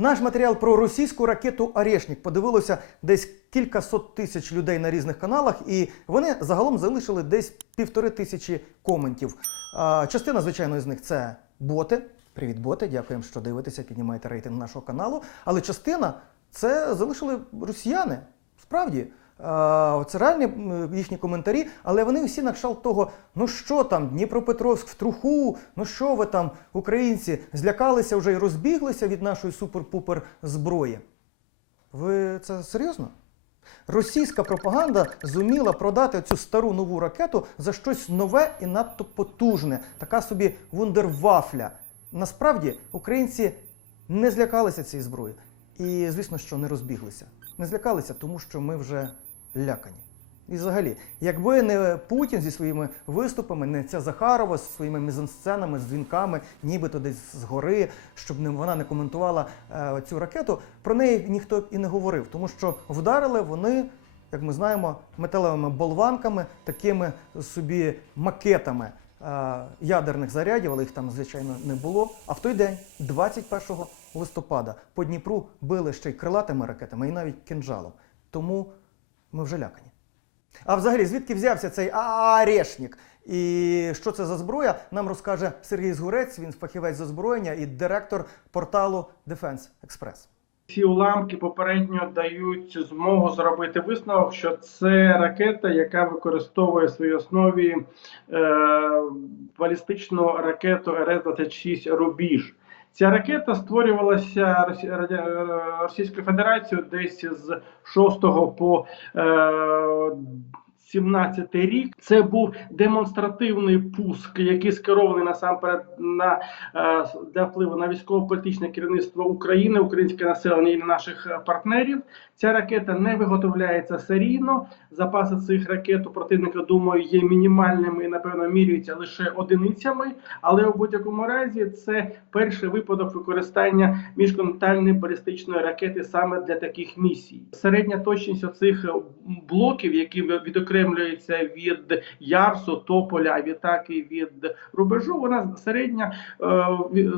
Наш матеріал про російську ракету Орешнік подивилося десь кількасот тисяч людей на різних каналах, і вони загалом залишили десь півтори тисячі коментів. Частина, звичайно, з них це боти. Привіт, боти. Дякуємо, що дивитеся, піднімаєте рейтинг нашого каналу. Але частина це залишили росіяни. Справді. Це реальні їхні коментарі, але вони всі на кшталт того, ну що там, Дніпропетровськ в труху, ну що ви там, українці, злякалися вже і розбіглися від нашої супер-пупер зброї. Ви це серйозно? Російська пропаганда зуміла продати цю стару нову ракету за щось нове і надто потужне, така собі вундервафля. Насправді українці не злякалися цієї зброї. І, звісно, що не розбіглися. Не злякалися, тому що ми вже лякані. І взагалі, якби не Путін зі своїми виступами, не ця Захарова зі своїми мізансценами, з дзвінками, нібито десь згори, щоб не, вона не коментувала е, цю ракету, про неї ніхто і не говорив, тому що вдарили вони, як ми знаємо, металевими болванками, такими собі макетами е, ядерних зарядів, але їх там, звичайно, не було. А в той день, 21 листопада, по Дніпру били ще й крилатими ракетами, і навіть кинджалом. Тому ми вже лякані. А взагалі, звідки взявся цей Арешник? І що це за зброя? Нам розкаже Сергій Згурець, він фахівець з озброєння і директор порталу Defense Express. Ці уламки попередньо дають змогу зробити висновок, що це ракета, яка використовує в своїй основі е, балістичну ракету РС-26 Рубіж. Ця ракета створювалася Російською Федерацією десь з 6 по е, 17 рік. Це був демонстративний пуск, який скерований насамперед на е, для впливу на військово-політичне керівництво України, українське населення і на наших е, партнерів. Ця ракета не виготовляється серійно. Запаси цих ракет у противника, думаю, є мінімальними і напевно міряються лише одиницями. Але у будь-якому разі це перший випадок використання міжконтинентальної балістичної ракети саме для таких місій. Середня точність оцих е, блоків, які відокремлюються від Ярсу, Тополя, відтак і від рубежу, вона середня е, е,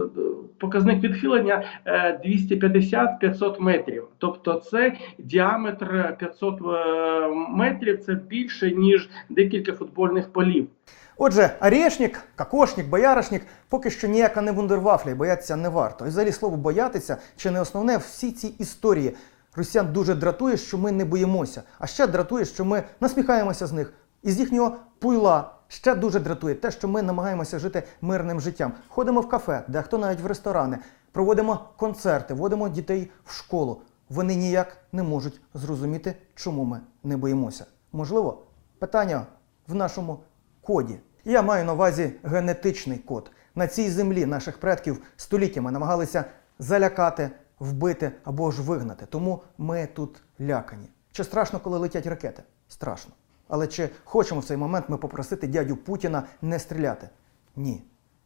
показник відхилення е, 250-500 метрів. Тобто це діаметр 500 е, метрів. Це більше ніж декілька футбольних полів. Отже, Орешник, Кокошник, Бояришник поки що ніяка не вундервафля, і боятися не варто. І взагалі слово боятися чи не основне всі ці історії. Росіян дуже дратує, що ми не боїмося. А ще дратує, що ми насміхаємося з них. І з їхнього пуйла ще дуже дратує те, що ми намагаємося жити мирним життям. Ходимо в кафе, дехто навіть в ресторани, проводимо концерти, водимо дітей в школу. Вони ніяк не можуть зрозуміти, чому ми не боїмося. Можливо, питання в нашому коді. Я маю на увазі генетичний код. На цій землі наших предків століттями намагалися залякати, вбити або ж вигнати. Тому ми тут лякані. Чи страшно, коли летять ракети? Страшно. Але чи хочемо в цей момент ми попросити дядю Путіна не стріляти? Ні.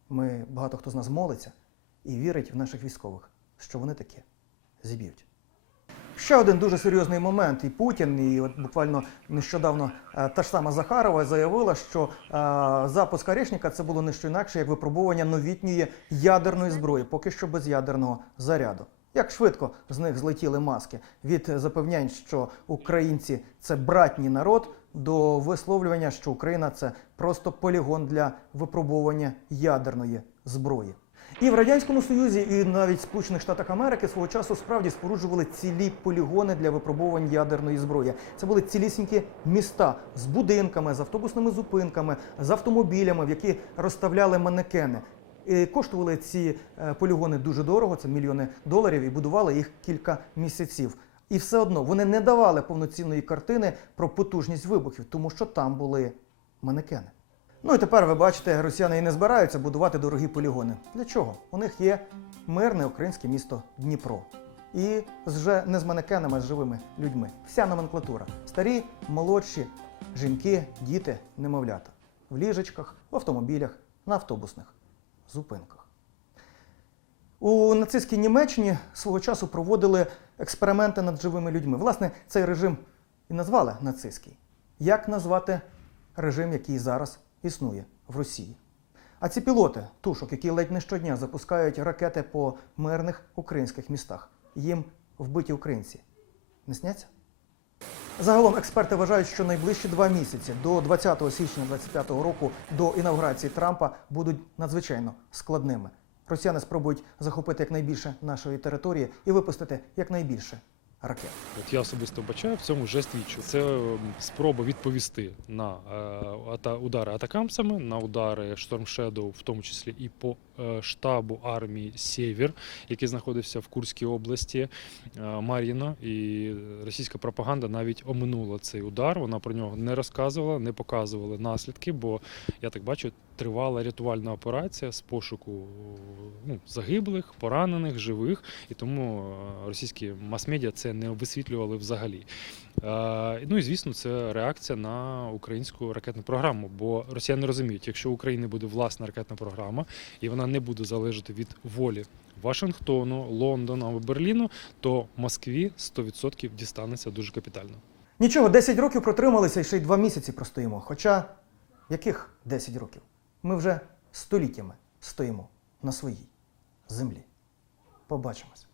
Ми багато хто з нас молиться і вірить в наших військових, що вони такі зіб'ють. Ще один дуже серйозний момент. І Путін, і от буквально нещодавно е, та ж сама Захарова заявила, що е, запуск Орешника це було не що інакше, як випробування новітньої ядерної зброї, поки що без ядерного заряду. Як швидко з них злетіли маски від запевнянь, що українці це братній народ, до висловлювання, що Україна це просто полігон для випробування ядерної зброї. І в радянському Союзі, і навіть в Сполучених Штатах Америки свого часу справді споруджували цілі полігони для випробувань ядерної зброї. Це були цілісінькі міста з будинками, з автобусними зупинками, з автомобілями, в які розставляли манекени. Коштували ці е, полігони дуже дорого, це мільйони доларів, і будували їх кілька місяців. І все одно вони не давали повноцінної картини про потужність вибухів, тому що там були манекени. Ну і тепер ви бачите, росіяни і не збираються будувати дорогі полігони. Для чого? У них є мирне українське місто Дніпро. І вже не з манекенами, а з живими людьми. Вся номенклатура: старі, молодші, жінки, діти, немовлята. В ліжечках, в автомобілях, на автобусних зупинках. У нацистській Німеччині свого часу проводили експерименти над живими людьми. Власне, цей режим і назвали нацистський. Як назвати режим, який зараз існує в Росії? А ці пілоти, тушок, які ледь не щодня запускають ракети по мирних українських містах, їм вбиті українці? Не сняться? Загалом експерти вважають, що найближчі два місяці до 20 січня 2025 року до інавгурації Трампа будуть надзвичайно складними. Росіяни спробують захопити якнайбільше нашої території і випустити якнайбільше ракет. От я особисто бачаю в цьому жест вічу. Це ем, спроба відповісти на е, удари атакамсами, на удари Shadow, в тому числі і по штабу армії Сєвєр, який знаходився в Курській області е, Мар'їно. І російська пропаганда навіть оминула цей удар. Вона про нього не розказувала, не показувала наслідки, бо я так бачу, тривала рятувальна операція з пошуку ну, загиблих, поранених, живих, і тому е, російські мас-медіа це не висвітлювали взагалі. Е, Ну і звісно, це реакція на українську ракетну програму. Бо росіяни розуміють, якщо України буде власна ракетна програма, і вона не буде залежати від волі Вашингтону, Лондона або Берліну, то Москві 100% дістанеться дуже капітально. Нічого, 10 років протрималися і ще й 2 місяці простоїмо. Хоча яких 10 років? Ми вже століттями стоїмо на своїй землі. Побачимось.